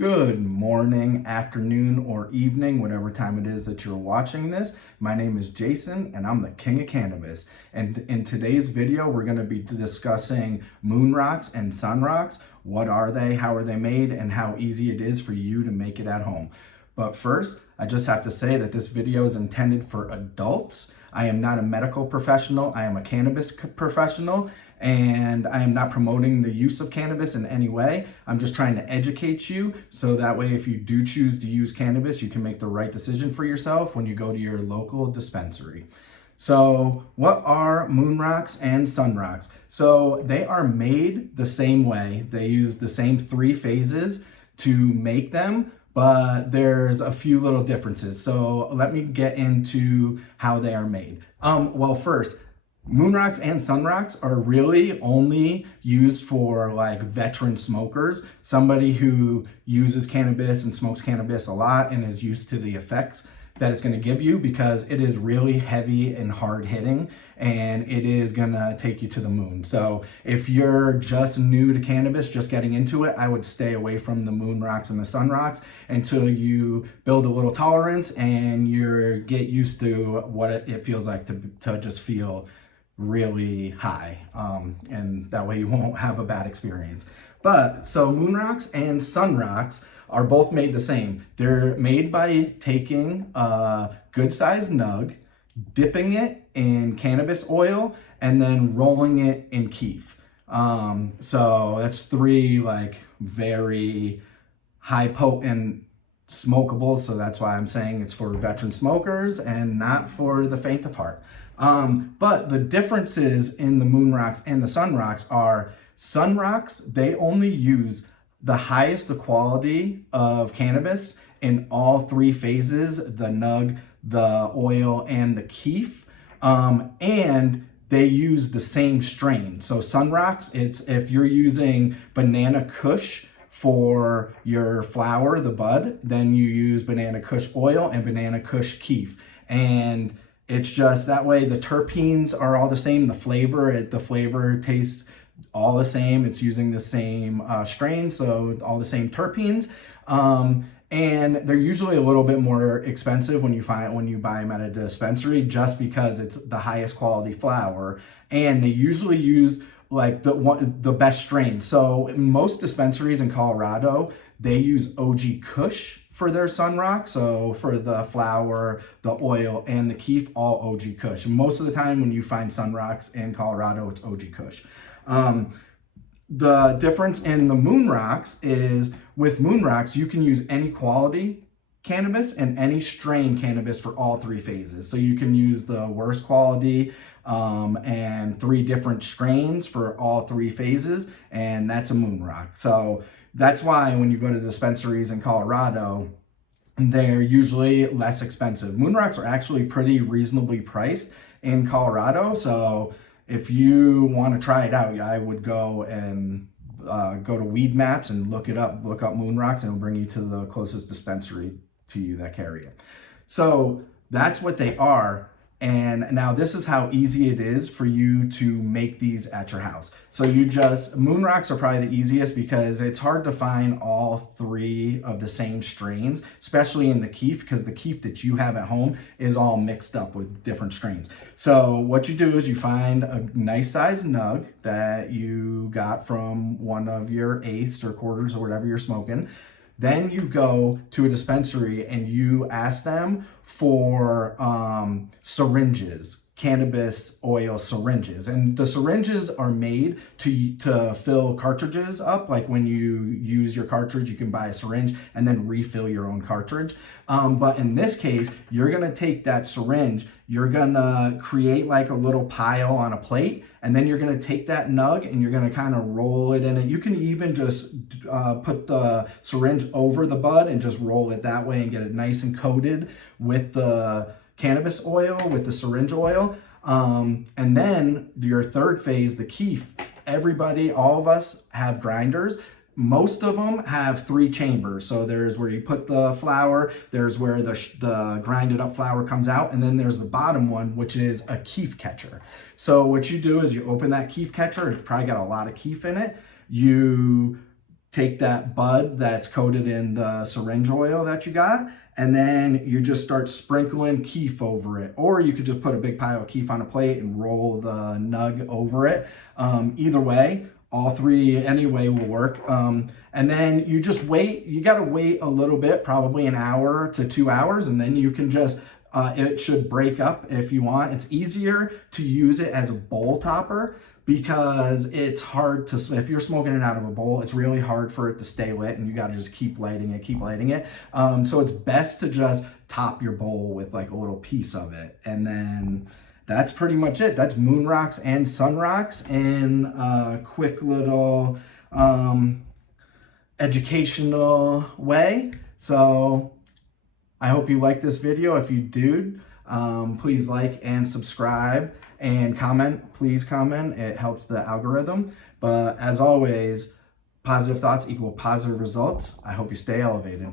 Good morning, afternoon, or evening, whatever time it is that you're watching this. My name is Jason and I'm the King of Cannabis. And in today's video, we're going to be discussing moon rocks and sun rocks. What are they, how are they made, and how easy it is for you to make it at home. But first, I just have to say that this video is intended for adults. I am not a medical professional. I am a cannabis professional, and I am not promoting the use of cannabis in any way. I'm just trying to educate you so that way if you do choose to use cannabis, you can make the right decision for yourself when you go to your local dispensary. So what are moon rocks and sun rocks? So they are made the same way. They use the same three phases to make them, but there's a few little differences. So let me get into how they are made. Well, first, moon rocks and sun rocks are really only used for like veteran smokers, somebody who uses cannabis and smokes cannabis a lot and is used to the effects that it's going to give you, because it is really heavy and hard hitting and it is going to take you to the moon. So if you're just new to cannabis, just getting into it, I would stay away from the moon rocks and the sun rocks until you build a little tolerance and you get used to what it feels like to just feel really high, and that way you won't have a bad experience. But so moon rocks and sun rocks are both made the same. They're made by taking a good sized nug, dipping it in cannabis oil, and then rolling it in keef. So that's three like very high potent smokables, so that's why I'm saying it's for veteran smokers and not for the faint of heart. But the differences in the moon rocks and the sun rocks are sun rocks, they only use the highest quality of cannabis in all three phases, the nug, the oil, and the keef. And they use the same strain. So sun rocks, it's if you're using banana kush for your flower, the bud, then you use banana kush oil and banana kush keef. And it's just that way the terpenes are all the same. The flavor tastes all the same. It's using the same strain, so all the same terpenes. And they're usually a little bit more expensive when you buy them at a dispensary, just because it's the highest quality flower. And they usually use like the best strain. So in most dispensaries in Colorado, they use OG Kush for their sun rock. So for the flower, the oil, and the keef, all OG Kush. And most of the time when you find sun rocks in Colorado, it's OG Kush. The difference in the moon rocks is with moon rocks, you can use any quality cannabis and any strain cannabis for all three phases. So you can use the worst quality and three different strains for all three phases, and that's a moon rock. So that's why when you go to dispensaries in Colorado, they're usually less expensive. Moon rocks are actually pretty reasonably priced in Colorado. So if you want to try it out, I would go and go to Weed Maps and look up moon rocks, and it'll bring you to the closest dispensary to you that carry it. So that's what they are. And now this is how easy it is for you to make these at your house. So moon rocks are probably the easiest because it's hard to find all three of the same strains, especially in the keef, because the keef that you have at home is all mixed up with different strains. So what you do is you find a nice sized nug that you got from one of your eighths or quarters or whatever you're smoking. Then you go to a dispensary and you ask them for syringes, cannabis oil syringes. And the syringes are made to fill cartridges up. Like when you use your cartridge, you can buy a syringe and then refill your own cartridge. But in this case, you're gonna take that syringe, you're gonna create like a little pile on a plate, and then you're gonna take that nug and you're gonna kind of roll it in it. You can even just put the syringe over the bud and just roll it that way and get it nice and coated with the cannabis oil, with the syringe oil. And then your third phase, the keef, all of us have grinders. Most of them have three chambers. So there's where you put the flour, there's where the grinded up flour comes out, and then there's the bottom one, which is a keef catcher. So what you do is you open that keef catcher, it's probably got a lot of keef in it. You take that bud that's coated in the syringe oil that you got, and then you just start sprinkling keef over it. Or you could just put a big pile of keef on a plate and roll the nug over it. Either way, all three anyway will work. And then you just wait. You got to wait a little bit, probably an hour to 2 hours, and then you can just, it should break up if you want. It's easier to use it as a bowl topper because it's hard to, if you're smoking it out of a bowl, it's really hard for it to stay lit, and you got to just keep lighting it. So it's best to just top your bowl with like a little piece of it. And then that's pretty much it. That's moon rocks and sun rocks in a quick little educational way. So I hope you like this video. If you do, please like and subscribe and comment. Please comment. It helps the algorithm. But as always, positive thoughts equal positive results. I hope you stay elevated.